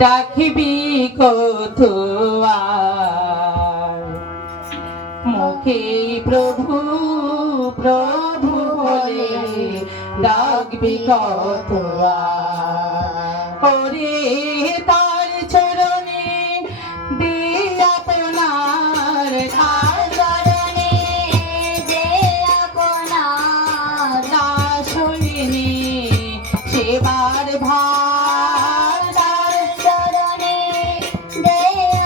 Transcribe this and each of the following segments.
ডাকিবি কত আর মুখে প্রভু প্রভু বলে ডাকবি কত আর ওরে তার চরণে দিয়ে আপনার চরণে যে আপনার দাসইনি সেবার ভার তার চরণে যে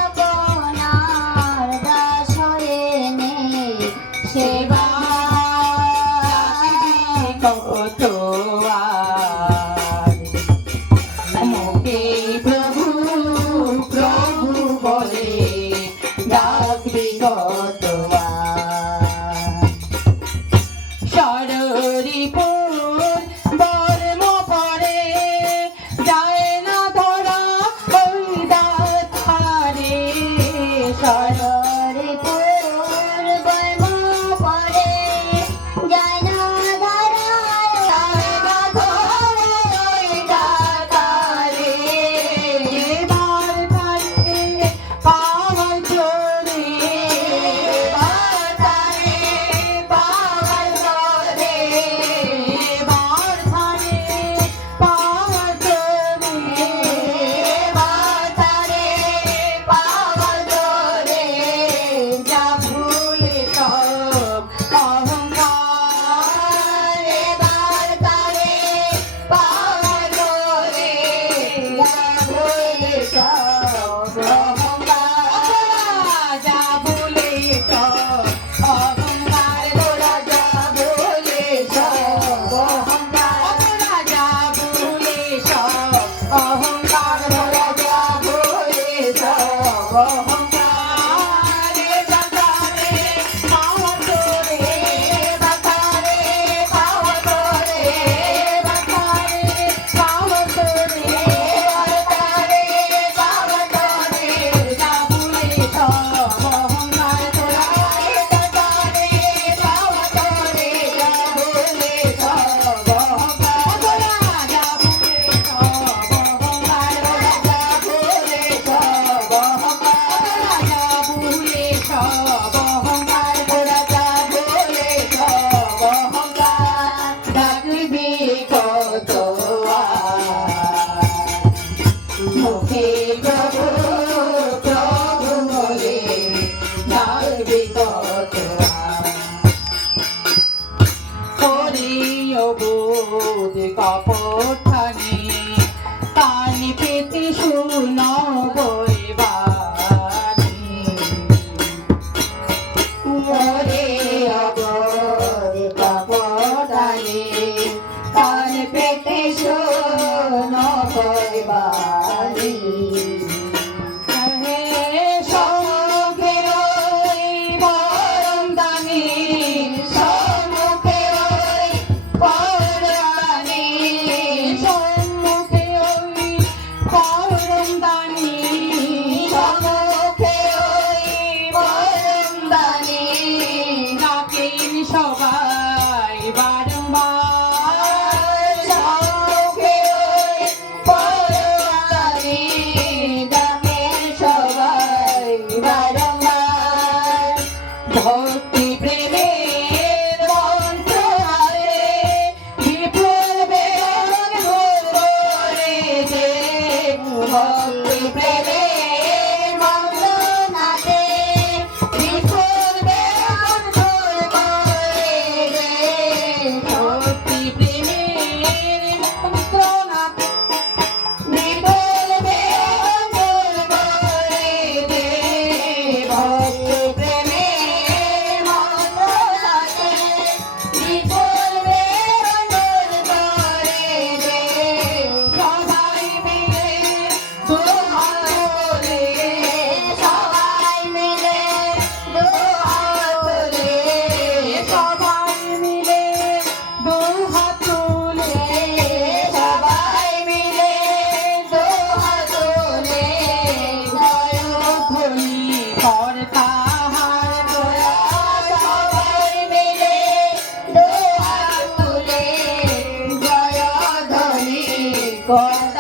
আপনার দাস হয়ে নে সেবা কত আর মুখে প্রভু প্রভু বলে ডাকবি কত আর শররিপুর বর্ম পরে যায় না ধরা ওই দাথারে শররিপুর বর্ম পরে যায় না ধরায় যায় না ধরা ওই দাথারে এবার তারে পাওয়ার জোরে এবার তারে পাওয়ার জোরে এবার তারে পাওয়ার জোরে এবার তারে পাওয়ার জোরে যা ভুলে সব অহংকার এবার তারে পাওয়ার জোরে যা ভুলে সব অহংকার যা ভুলে সব অহংকার তোরা যা ভুলে সব অহংকার তোরা যা ভুলে সব অহংকার তোরা যা ভুলে সব অহংকার বাতারে পাওয়া তোরে বাতারে পাওয়া তোরে বাতারে পাওয়া তোরে বাতারে পাওয়া তোরে যা ভুলে সব অহংকার তোরা বাতারে পাওয়া তোরে যা ভুলে সব অহংকার তোরা যা ভুলে সব অহংকার তোরা যা ভুলে সব অহংকার তোরা যা ভুলে সব অহংকার তোরা যা ভুলে সব অহংকার ডাকবি কত আর মুখে প্রভু প্রভু বলে ডাকবি কত আর করিও বোধ কপঠানি কান পেতে শুনো বইবানি ওরে অবোধ কপঠানি কান পেতে শুনো বইবানি সম্মুখে ওই পরম দানি সম্মুখে ওই পরম দানি সম্মুখে ওই পরম দানি সম্মুখে ওই পরম দানি ডাকেন সবাই বারংবার সম্মুখে করে